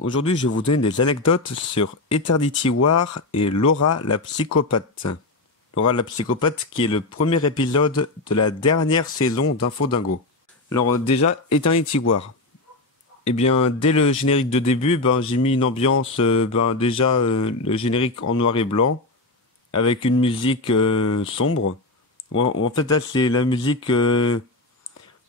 Aujourd'hui, je vais vous donner des anecdotes sur Eternity War et Laura la psychopathe. Laura la psychopathe qui est le premier épisode de la dernière saison d'Info Dingo. Alors déjà, Eternity War. Eh bien, dès le générique de début, j'ai mis une ambiance, le générique en noir et blanc, avec une musique sombre. En fait, là, c'est la musique de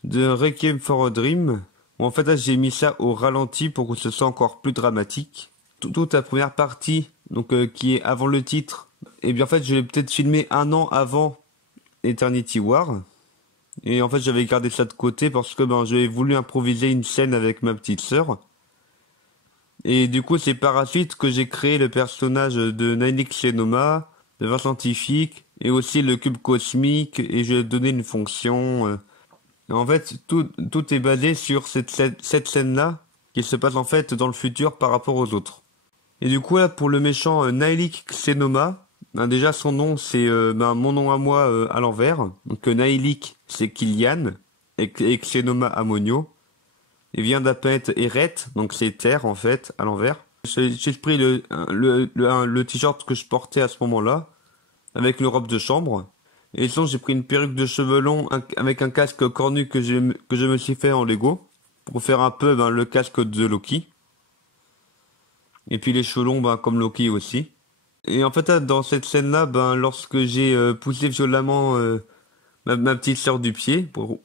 Requiem for a Dream. En fait, là, j'ai mis ça au ralenti pour que ce soit encore plus dramatique. Toute la première partie, qui est avant le titre, et bien en fait, je l'ai peut-être filmé un an avant Eternity War. Et en fait, j'avais gardé ça de côté parce que j'avais voulu improviser une scène avec ma petite sœur. Et du coup, c'est par la suite que j'ai créé le personnage de Nailix Xenoma, le vin scientifique, et aussi le cube cosmique, et je lui ai donné une fonction. En fait, tout est basé sur cette scène-là, qui se passe en fait dans le futur par rapport aux autres. Et du coup, là, pour le méchant Nailix Xenoma, déjà son nom, c'est mon nom à moi à l'envers. Donc Nailix, c'est Kilian, et Xenoma Ammonio. Il vient de la planète Eret, donc c'est Terre en fait, à l'envers. J'ai pris le t-shirt que je portais à ce moment-là, avec une robe de chambre. Et sinon, j'ai pris une perruque de cheveux longs avec un casque cornu que je me suis fait en Lego, pour faire un peu le casque de Loki. Et puis les cheveux longs, comme Loki aussi. Et en fait, là, dans cette scène-là, lorsque j'ai poussé violemment ma petite sœur du pied, pour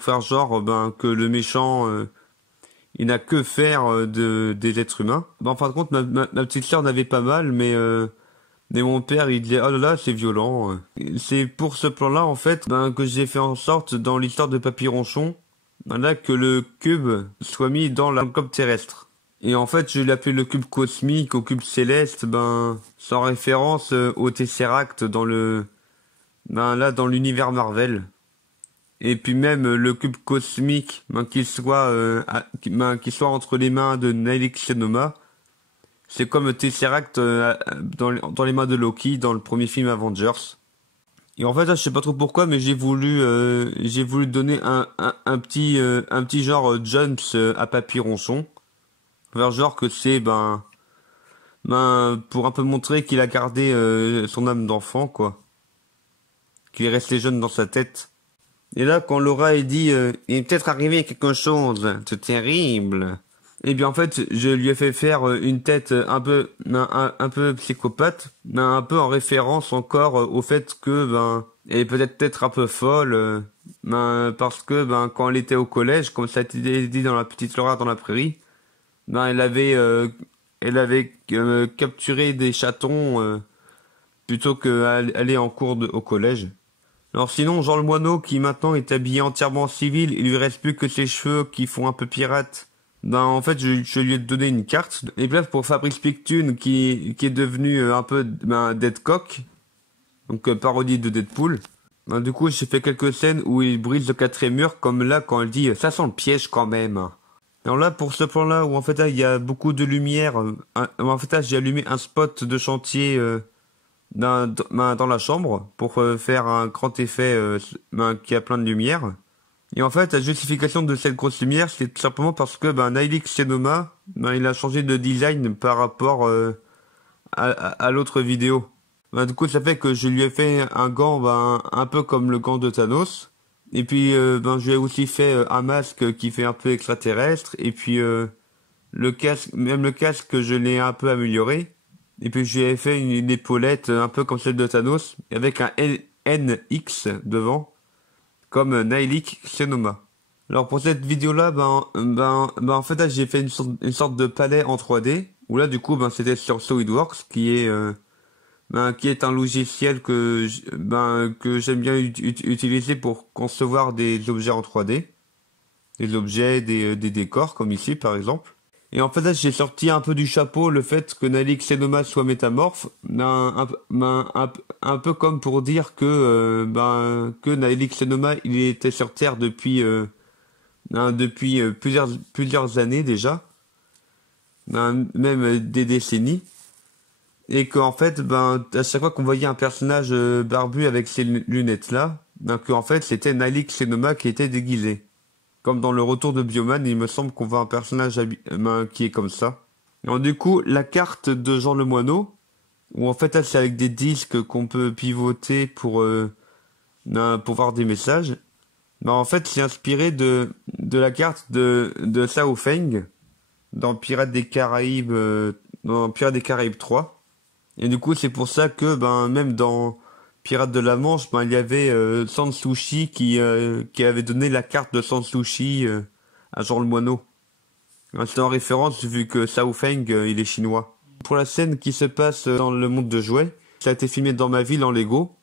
faire genre que le méchant, il n'a que faire des êtres humains. En fin de compte, ma petite sœur n'avait pas mal, mais mon père, il disait, oh là là, c'est violent. C'est pour ce plan-là, en fait, que j'ai fait en sorte, dans l'histoire de Papy Ronchon, là, que le cube soit mis dans la globe terrestre. Et en fait, je l'appelle le cube cosmique, au cube céleste, sans référence au Tesseract dans dans l'univers Marvel. Et puis même le cube cosmique, qu'il soit entre les mains de Nailix Xenoma, c'est comme le Tesseract dans les mains de Loki dans le premier film Avengers. Et en fait, là, je sais pas trop pourquoi, mais j'ai voulu donner un petit genre Jones à Papy Ronchon. Vers genre que c'est pour un peu montrer qu'il a gardé son âme d'enfant, quoi, qu'il est resté jeune dans sa tête. Et là, quand Laura est dit il est peut-être arrivé quelque chose de terrible, et bien en fait je lui ai fait faire une tête un peu psychopathe, un peu en référence encore au fait que elle est peut-être un peu folle, parce que quand elle était au collège, comme ça a été dit dans la petite Laura dans la prairie, elle avait capturé des chatons plutôt qu'aller en cours au collège. Alors sinon, Jean le Moineau, qui maintenant est habillé entièrement en civil, il lui reste plus que ses cheveux qui font un peu pirate. En fait, je lui ai donné une carte. Et bref, pour Fabrice Pictune, qui est devenu un peu Deadcock, donc parodie de Deadpool. Du coup, j'ai fait quelques scènes où il brise le quatrième mur, comme là quand elle dit ça sent le piège quand même. Alors là, pour ce plan-là, où en fait là, il y a beaucoup de lumière, en fait là, j'ai allumé un spot de chantier dans la chambre pour faire un grand effet qui a plein de lumière. Et en fait, la justification de cette grosse lumière, c'est tout simplement parce que Nailix Xenoma, il a changé de design par rapport à l'autre vidéo. Du coup, ça fait que je lui ai fait un gant un peu comme le gant de Thanos. Et puis, je lui ai aussi fait un masque qui fait un peu extraterrestre. Et puis, le casque, je l'ai un peu amélioré. Et puis, je lui ai fait une épaulette un peu comme celle de Thanos, avec un NX devant, comme Nailix Xenoma. Alors, pour cette vidéo-là, en fait, là, j'ai fait une sorte de palais en 3D, où là, du coup, c'était sur SolidWorks, qui est un logiciel que j'aime bien utiliser pour concevoir des objets en 3D, des objets, des décors comme ici par exemple. Et en fait là j'ai sorti un peu du chapeau le fait que Nailix Xenoma soit métamorphe, un peu comme pour dire que Nailix Xenoma il était sur Terre depuis plusieurs années déjà, même des décennies. Et qu'en fait, à chaque fois qu'on voyait un personnage barbu avec ces lunettes là, qu'en fait c'était Nailix Xenoma qui était déguisé. Comme dans le retour de Bioman, il me semble qu'on voit un personnage qui est comme ça. Alors du coup, la carte de Jean le Moineau, où en fait là c'est avec des disques qu'on peut pivoter pour voir des messages. Bah en fait c'est inspiré de la carte de Sao Feng dans Pirates des Caraïbes 3. Et du coup c'est pour ça que ben même dans Pirates de la Manche, ben il y avait Sans Sushi qui avait donné la carte de Sans Sushi à Jean le Moineau. C'est en référence vu que Sao Feng il est chinois. Pour la scène qui se passe dans le monde de jouets, ça a été filmé dans ma ville en Lego,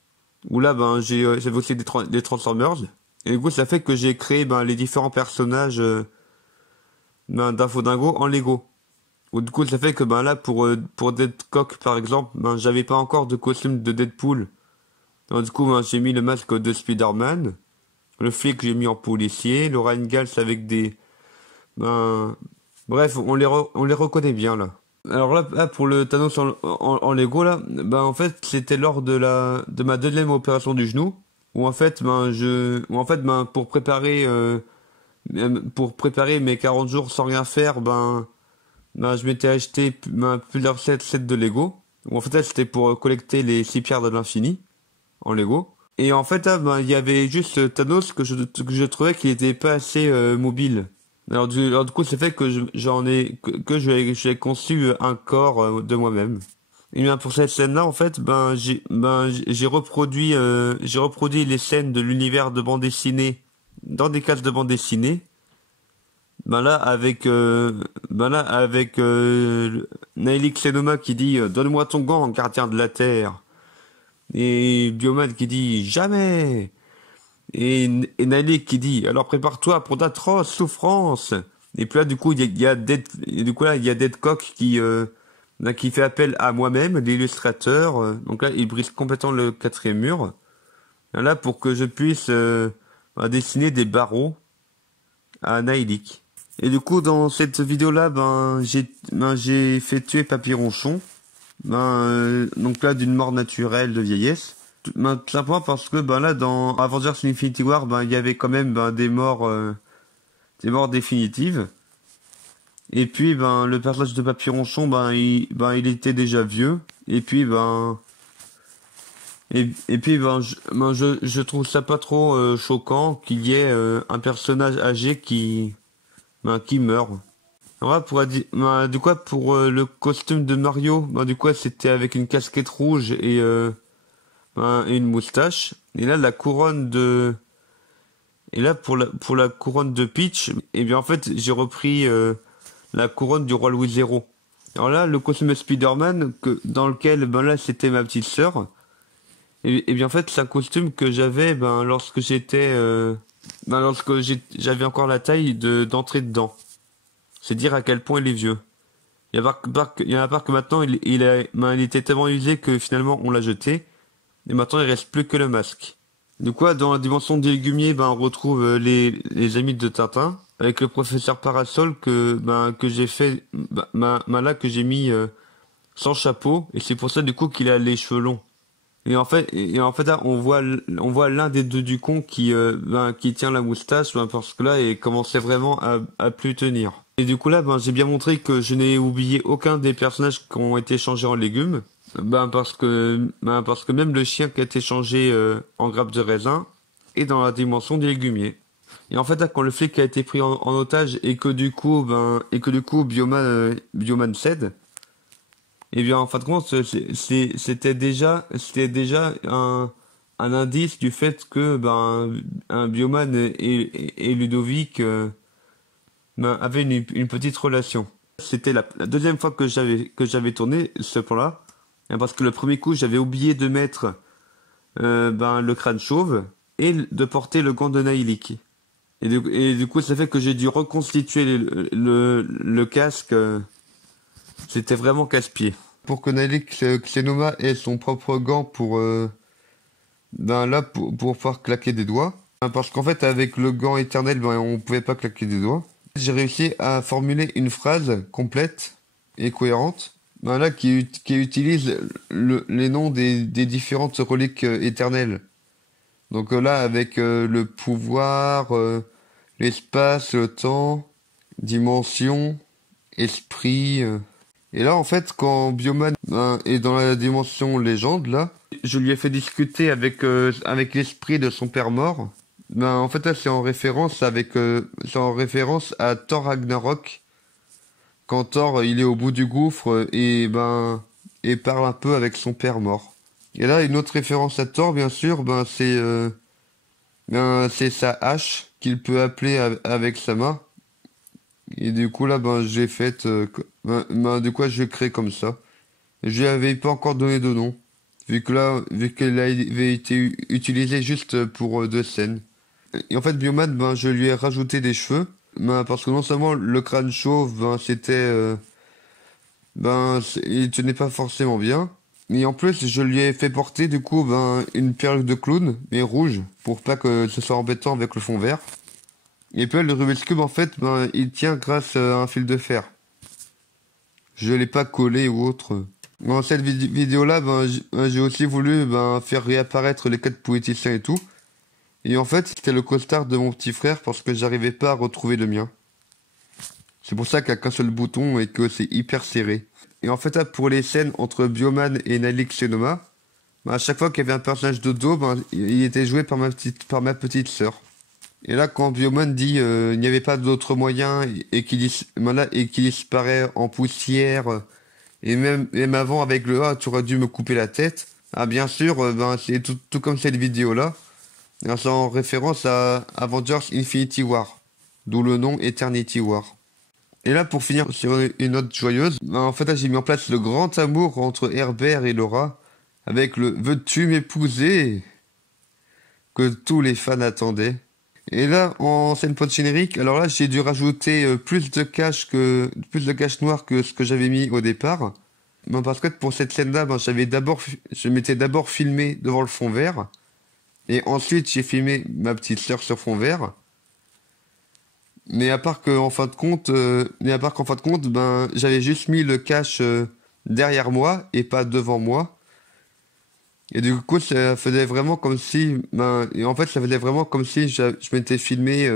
où là ben j'avais aussi des Transformers. Et du coup ça fait que j'ai créé ben les différents personnages d'Infodingo en Lego. Ou du coup ça fait que ben là pour Deadcock par exemple, ben j'avais pas encore de costume de Deadpool. Alors, du coup ben, j'ai mis le masque de Spider-Man, le flic j'ai mis en policier, Laura Ingalls avec des ben bref on les reconnaît bien là. Alors là, pour le Thanos en Lego là, ben en fait c'était lors de ma deuxième opération du genou où en fait ben pour préparer mes 40 jours sans rien faire ben je m'étais acheté plusieurs sets de Lego où en fait là, c'était pour collecter les 6 pierres de l'infini en Lego. Et en fait là, ben il y avait juste Thanos que je trouvais qu'il était pas assez mobile. Alors du coup, c'est fait que j'ai conçu un corps de moi-même. Et bien pour cette scène-là, en fait, j'ai reproduit les scènes de l'univers de bande dessinée dans des cases de bande dessinée. Ben là avec Naili Xenoma qui dit donne-moi ton gant, gardien de la terre, et Bioman qui dit jamais. Et Nalik qui dit, alors prépare-toi pour d'atroces souffrances. Et puis là, du coup, il y a Deadcock qui fait appel à moi-même, l'illustrateur. Donc là, il brise complètement le quatrième mur. Là, pour que je puisse dessiner des barreaux à Naïlik. Et du coup, dans cette vidéo-là, j'ai fait tuer Papyronchon. Donc là, d'une mort naturelle de vieillesse. Tout simplement parce que ben là dans Avengers Infinity War ben il y avait quand même des morts définitives et puis ben le personnage de Papyronchon il était déjà vieux et puis je trouve ça pas trop choquant qu'il y ait un personnage âgé qui meurt. Alors là, du coup pour le costume de Mario du coup c'était avec une casquette rouge et une moustache. Et là, pour la couronne de Peach, et bien en fait, j'ai repris la couronne du roi Louis Zéro. Alors là, le costume de Spider-Man, dans lequel, ben là, c'était ma petite sœur. Et bien en fait, c'est un costume que j'avais, lorsque j'avais encore la taille d'entrer dedans. C'est dire à quel point il est vieux. Il y en a part que maintenant, il était tellement usé que finalement, on l'a jeté. Et maintenant, il reste plus que le masque. Du coup, dans la dimension des légumiers, on retrouve les amis de Tintin avec le professeur Parasol que j'ai fait, là que j'ai mis sans chapeau et c'est pour ça du coup qu'il a les cheveux longs. Et en fait là, on voit l'un des deux du con qui tient la moustache parce que là il commençait vraiment à plus tenir. Et du coup là, j'ai bien montré que je n'ai oublié aucun des personnages qui ont été changés en légumes. Parce que même le chien qui a été changé en grappe de raisin est dans la dimension des légumiers. Et en fait, là, quand le flic a été pris en otage et que du coup, Bioman cède, et bien, en fin de compte, c'était déjà un indice du fait que, un Bioman et Ludovic, avaient une petite relation. C'était la deuxième fois que j'avais tourné ce plan-là. Parce que le premier coup, j'avais oublié de mettre le crâne chauve et de porter le gant de Naïlik. Et du coup, ça fait que j'ai dû reconstituer le casque. C'était vraiment casse-pied. Pour que Naïlik Xenoma ait son propre gant pour pouvoir claquer des doigts. Parce qu'en fait, avec le gant éternel, on pouvait pas claquer des doigts. J'ai réussi à formuler une phrase complète et cohérente. Qui utilise les noms des différentes reliques éternelles. Donc là, avec le pouvoir, l'espace, le temps, dimension, esprit. Et là, en fait, quand Bioman est dans la dimension légende, là, je lui ai fait discuter avec l'esprit de son père mort. En fait, là, c'est en référence à Thor Ragnarok, quand Thor, il est au bout du gouffre et parle un peu avec son père mort. Et là, une autre référence à Thor, bien sûr, c'est sa hache qu'il peut appeler avec sa main. Et du coup, là, j'ai fait, de quoi je crée comme ça. Je lui avais pas encore donné de nom, vu qu'elle avait été utilisée juste pour deux scènes. Et en fait, Bioman, je lui ai rajouté des cheveux, parce que non seulement le crâne chauve, il tenait pas forcément bien, mais en plus, je lui ai fait porter du coup, une perruque de clown, mais rouge, pour pas que ce soit embêtant avec le fond vert. Et puis le Rubik's Cube, en fait, il tient grâce à un fil de fer. Je l'ai pas collé ou autre. Dans cette vidéo-là, j'ai aussi voulu faire réapparaître les quatre poéticiens et tout. Et en fait, c'était le costard de mon petit frère parce que j'arrivais pas à retrouver le mien. C'est pour ça qu'il n'y a qu'un seul bouton et que c'est hyper serré. Et en fait, là, pour les scènes entre Bioman et Nalik Xenoma, à chaque fois qu'il y avait un personnage de dos, il était joué par ma petite sœur. Et là, quand Bioman dit il n'y avait pas d'autre moyen et qu'il disparaît en poussière, et même avant avec le ah, tu aurais dû me couper la tête. Ah, bien sûr, c'est tout comme cette vidéo-là. C'est en référence à Avengers Infinity War, d'où le nom Eternity War. Et là, pour finir sur une note joyeuse, en fait, là, j'ai mis en place le grand amour entre Herbert et Laura, avec le veux-tu m'épouser que tous les fans attendaient. Et là, en scène post-générique, alors là, j'ai dû rajouter plus de cache noire que ce que j'avais mis au départ. Parce que pour cette scène-là, je m'étais d'abord filmé devant le fond vert. Et ensuite, j'ai filmé ma petite sœur sur fond vert. Mais à part qu'en fin de compte, j'avais juste mis le cache derrière moi et pas devant moi. Et du coup, ça faisait vraiment comme si, et en fait, ça faisait vraiment comme si je m'étais filmé,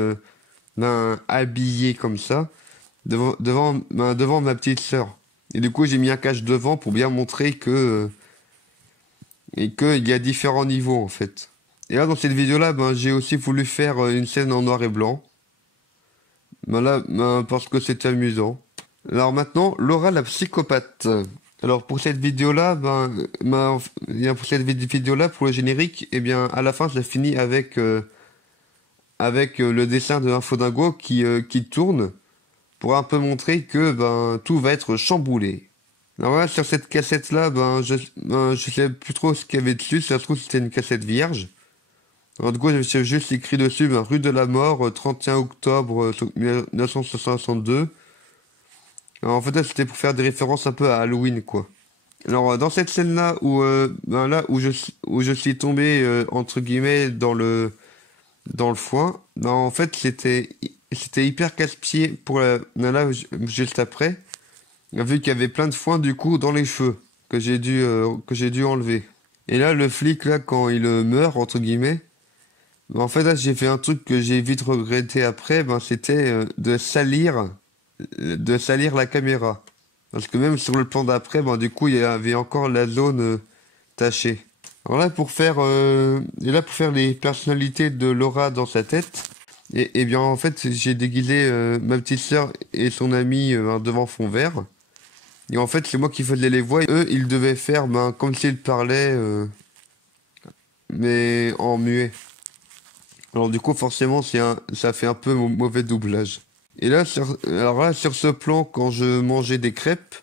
habillé comme ça, devant ma petite sœur. Et du coup, j'ai mis un cache devant pour bien montrer et qu'il y a différents niveaux, en fait. Et là, dans cette vidéo-là, j'ai aussi voulu faire une scène en noir et blanc. Parce que c'était amusant. Alors maintenant, Laura la psychopathe. Alors pour cette vidéo-là, pour cette vidéo-là, pour le générique, eh bien, à la fin, ça finit avec le dessin de Infodingo qui tourne pour un peu montrer que tout va être chamboulé. Alors voilà, sur cette cassette-là, je sais plus trop ce qu'il y avait dessus. Ça se trouve c'était une cassette vierge. Alors du coup, j'ai juste écrit dessus, rue de la mort, 31 octobre 1962. Alors, en fait, là, c'était pour faire des références un peu à Halloween, quoi. Alors, dans cette scène-là où je suis tombé entre guillemets dans le foin, en fait, c'était hyper casse-pied pour juste après, vu qu'il y avait plein de foin du coup dans les cheveux que j'ai dû enlever. Et là, le flic là, quand il meurt entre guillemets. En fait, là, j'ai fait un truc que j'ai vite regretté après, c'était de salir la caméra. Parce que même sur le plan d'après, du coup, il y avait encore la zone tachée. Alors là, pour faire les personnalités de Laura dans sa tête, et bien, en fait, j'ai déguisé ma petite sœur et son ami devant fond vert. Et en fait, c'est moi qui faisais les voix, et eux, ils devaient faire comme s'ils parlaient, mais en muet. Alors du coup, forcément, ça fait un peu mauvais doublage. Et là, sur ce plan, quand je mangeais des crêpes,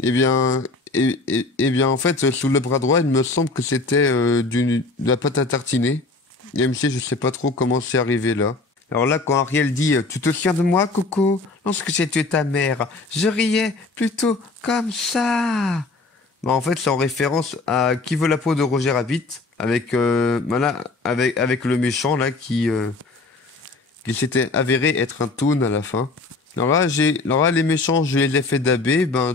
eh bien, en fait, sous le bras droit, il me semble que c'était de la pâte à tartiner. Même si je sais pas trop comment c'est arrivé là. Alors là, quand Ariel dit tu te souviens de moi, Coco, lorsque j'ai tué ta mère, je riais plutôt comme ça. En fait, c'est en référence à Qui veut la peau de Roger Rabbit, avec le méchant là qui s'était avéré être un toon à la fin. Alors là, les méchants, je les ai fait dabber, parce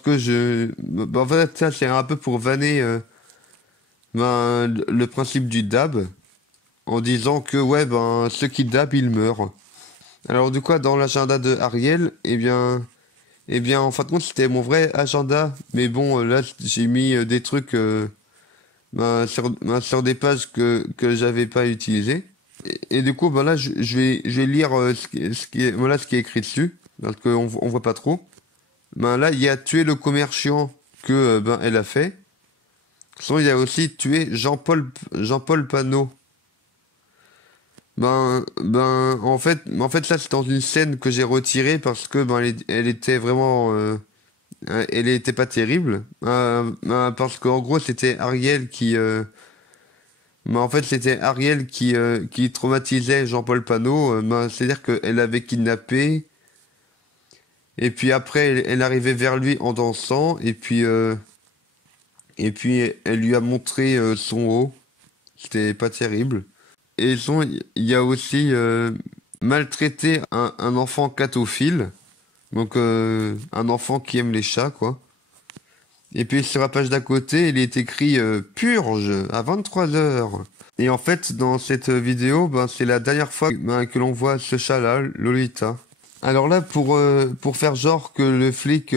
que en fait, ça c'est un peu pour vanner le principe du dab, en disant que ouais, ceux qui dab, ils meurent. Alors du coup, dans l'agenda de Ariel, en fin de compte, c'était mon vrai agenda. Mais bon, là, j'ai mis des trucs sur des pages que j'avais pas utilisées. Et du coup, ben là, je vais lire voilà, ce qui est écrit dessus, parce on voit pas trop. Ben là, il y a tué le commerciant que ben elle a fait. Sinon, il y a aussi tué Jean-Paul Panot. En fait, là, c'est dans une scène que j'ai retirée parce que elle était vraiment, elle était pas terrible. Parce qu'en gros, c'était Ariel en fait, c'était Ariel qui traumatisait Jean-Paul Panot. C'est-à-dire qu'elle avait kidnappé, et puis après, elle arrivait vers lui en dansant, et puis elle lui a montré son haut. C'était pas terrible. Et il y a aussi maltraité un enfant catophile, donc un enfant qui aime les chats, quoi. Et puis sur la page d'à côté, il est écrit Purge à 23 heures. Et en fait, dans cette vidéo, ben, c'est la dernière fois que l'on voit ce chat-là, Lolita. Alors là, pour faire genre que le flic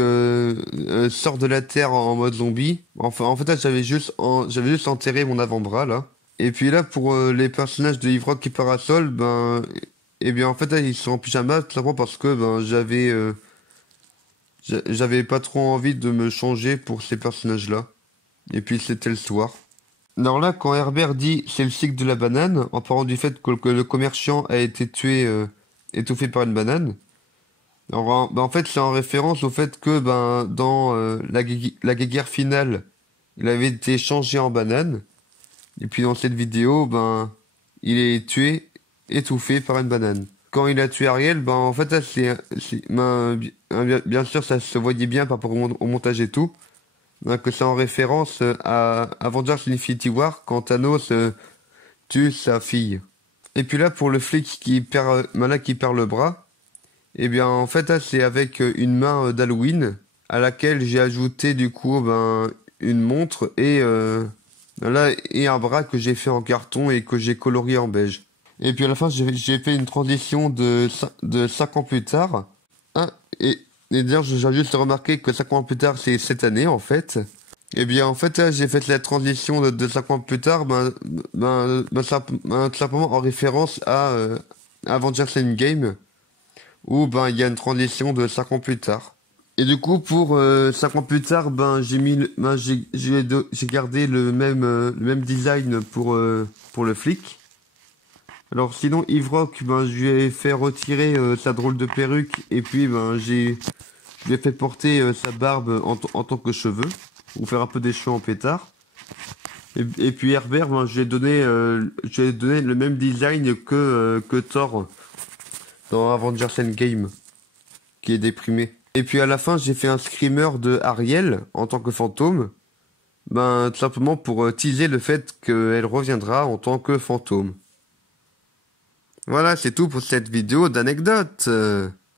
sort de la terre en mode zombie, enfin, en fait, là, j'avais juste enterré mon avant-bras, là. Et puis là, pour les personnages de Ivrock et Parasol, en fait, là, ils sont en pyjama, tout simplement parce que j'avais pas trop envie de me changer pour ces personnages-là. Et puis c'était le soir. Alors là, quand Herbert dit c'est le cycle de la banane, en parlant du fait que le commerciant a été tué, étouffé par une banane, en fait, c'est en référence au fait que dans la guéguerre finale, il avait été changé en banane. Et puis dans cette vidéo, il est tué, étouffé par une banane. Quand il a tué Ariel, en fait, là, bien sûr, ça se voyait bien par rapport au montage et tout. Que c'est en référence à Avengers Infinity War quand Thanos tue sa fille. Et puis là, pour le flic qui perd le bras, en fait, là, c'est avec une main d'Halloween à laquelle j'ai ajouté du coup une montre et un bras que j'ai fait en carton et que j'ai colorié en beige. Et puis à la fin, j'ai fait une transition de 5 ans plus tard. Ah, et d'ailleurs, j'ai juste remarqué que 5 ans plus tard, c'est cette année en fait. En fait, là, j'ai fait la transition de 5 ans plus tard, tout simplement en référence à Avengers Endgame, où il y a une transition de 5 ans plus tard. Et du coup, pour 5 ans plus tard, j'ai gardé le même design pour le flic. Alors sinon, Yves Rock, je lui ai fait retirer sa drôle de perruque, et puis je lui ai fait porter sa barbe en tant que cheveux, ou faire un peu des cheveux en pétard. Et puis Herbert, je lui ai donné le même design que Thor dans Avengers Endgame, qui est déprimé. Et puis à la fin, j'ai fait un screamer de Ariel en tant que fantôme. Tout simplement pour teaser le fait qu'elle reviendra en tant que fantôme. Voilà, c'est tout pour cette vidéo d'anecdotes.